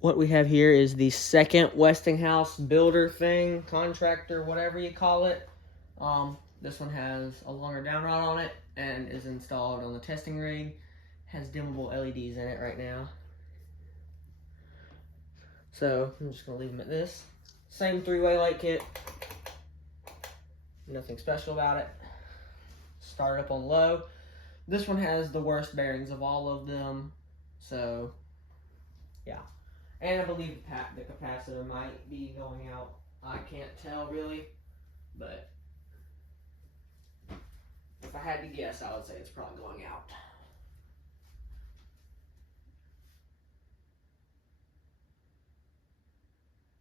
what we have here is the second Westinghouse builder thing, contractor, whatever you call it. This one has a longer down rod on it and is installed on the testing rig. Has dimmable LEDs in it right now. So I'm just gonna leave them at this. Same 3-way light kit. Nothing special about it. Start up on low. This one has the worst bearings of all of them. So yeah. And I believe the capacitor might be going out. I can't tell really, but if I had to guess, I would say it's probably going out.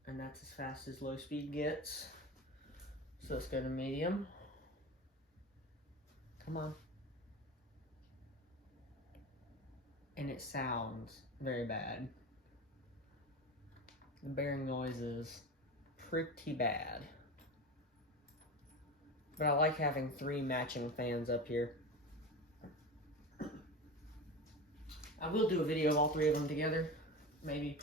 And that's as fast as low speed gets. So let's go to medium. Come on. And it sounds very bad. The bearing noise is pretty bad. But I like having 3 matching fans up here. I will do a video of all 3 of them together, maybe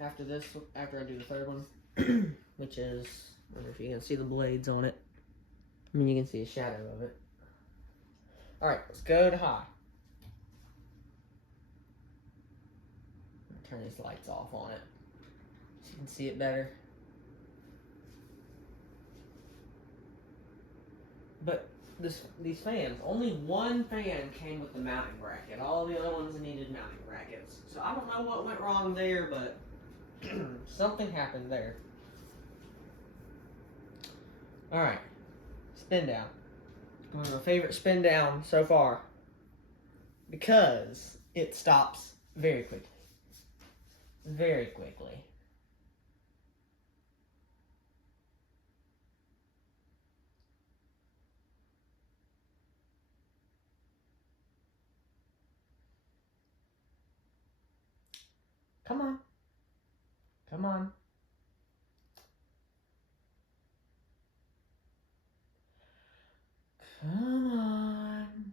after this, after I do the 3rd one, which is, I don't know if you can see the blades on it. I mean, you can see a shadow of it. Alright, let's go to high. Turn these lights off on it so you can see it better. But these fans, only one fan came with the mounting bracket. All the other ones needed mounting brackets. So I don't know what went wrong there, but something happened there. Alright, spin down. One of my favorite spin down so far, because it stops very quickly. Very quickly. Come on. Come on. Come on.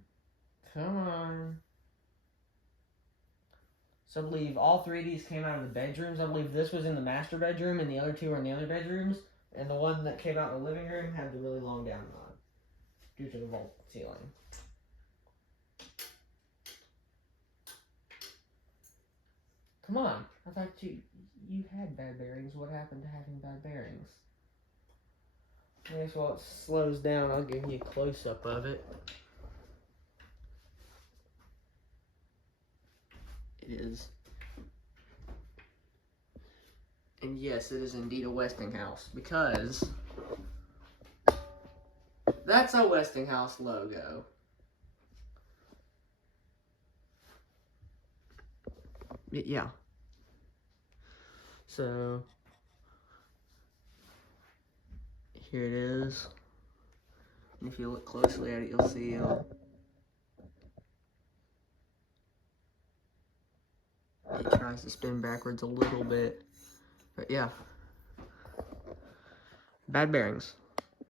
Come on. So I believe all 3 of these came out of the bedrooms. I believe this was in the master bedroom and the other 2 are in the other bedrooms. And the one that came out in the living room had the really long down rod due to the vault ceiling. Come on. I thought you had bad bearings. What happened to having bad bearings? I guess while it slows down, I'll give you a close-up of it. It is. And yes, it is indeed a Westinghouse, because that's a Westinghouse logo. Yeah. So here it is. And if you look closely at it, you'll see it tries to spin backwards a little bit. But yeah. Bad bearings.